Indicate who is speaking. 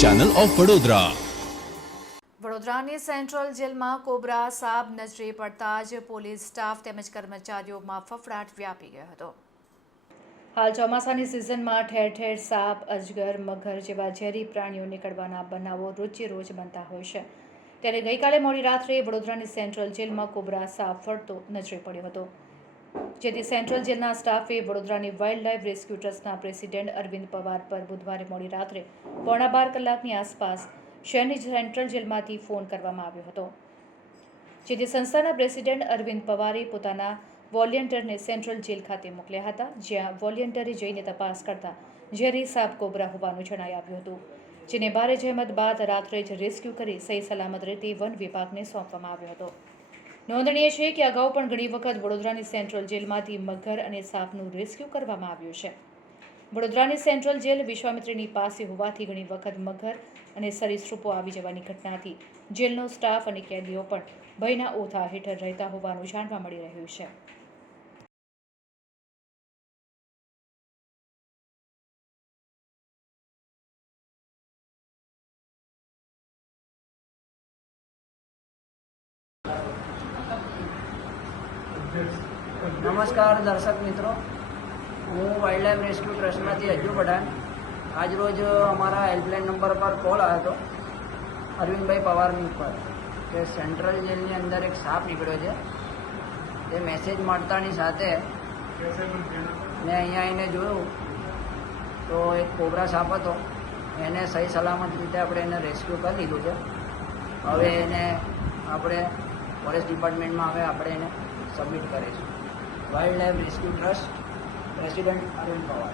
Speaker 1: Channel of Vadodara
Speaker 2: વડોદરાની central જેલમાં cobra સાપ નજરે પડતા જ પોલીસ સ્ટાફ તેમજ કર્મચારીઓમાં ફફડાટ વ્યાપી ગયો હતો. હાલ ચોમાસાની સિઝનમાં ઠેર ઠેર સાપ, અજગર, મગર જેવા ઝેરી પ્રાણીઓ નીકળવાના બનાવો રોજે રોજ બનતા હોય છે. ત્યારે ગઈકાલે મોડી રાત્રે વડોદરાની સેન્ટ્રલ જેલમાં કોબરા સાપ ફરતો નજરે પડ્યો હતો. જેથી સેન્ટ્રલ જેલના સ્ટાફે વડોદરાની વાઇલ્ડ લાઇફ રેસ્ક્યુ ટ્રસ્ટના પ્રેસિડેન્ટ અરવિંદ પવાર પર બુધવારે મોડી રાત્રે પોણા બાર કલાકની આસપાસ શહેરની સેન્ટ્રલ જેલમાંથી ફોન કરવામાં આવ્યો હતો. જેથી સંસ્થાના પ્રેસિડેન્ટ અરવિંદ પવારે પોતાના વોલિયન્ટરને સેન્ટ્રલ જેલ ખાતે મોકલ્યા હતા, જ્યાં વોલિયન્ટરે જઈને તપાસ કરતા ઝેરી સાપ કોબરા હોવાનું જણાઈ આવ્યું હતું, જેને ભારે જહેમત બાદ રાત્રે જ રેસ્ક્યુ કરી સહી સલામત રીતે વન વિભાગને સોંપવામાં આવ્યો હતો. નોંધનીય છે કે અગાઉ પણ ઘણી વખત વડોદરાની સેન્ટ્રલ જેલમાંથી મગર અને સાપનું રેસ્ક્યુ કરવામાં આવ્યું છે. વડોદરાની સેન્ટ્રલ જેલ વિશ્વામિત્રીની પાસે હોવાથી ઘણી વખત મગર અને સરીસૃપો આવી જવાની ઘટનાથી જેલનો સ્ટાફ અને કેદીઓ પણ ભયના ઓથા હેઠળ રહેતા હોવાનું જાણવા મળી રહ્યું છે.
Speaker 3: નમસ્કાર દર્શક મિત્રો. હું વાઇલ્ડ લાઈફ રેસ્ક્યુ ટ્રસ્ટમાંથી અજ્જુ પઠાણ આજરોજ અમારા હેલ્પલાઇન નંબર પર કોલ આવ્યો હતો. અરવિંદભાઈ પવારની ઉપર કે સેન્ટ્રલ જેલની અંદર એક સાપ નીકળ્યો છે. તે મેસેજ મળતાની સાથે મેં અહીંયા આવીને જોયું તો એક કોબરા સાપ હતો. એને સહી સલામત રીતે આપણે એને રેસ્ક્યુ કરી લીધું છે. હવે એને આપણે ફોરેસ્ટ ડિપાર્ટમેન્ટમાં હવે આપણે એને સબમિટ કરીશું. Wild life rescue trust president Arun Pawar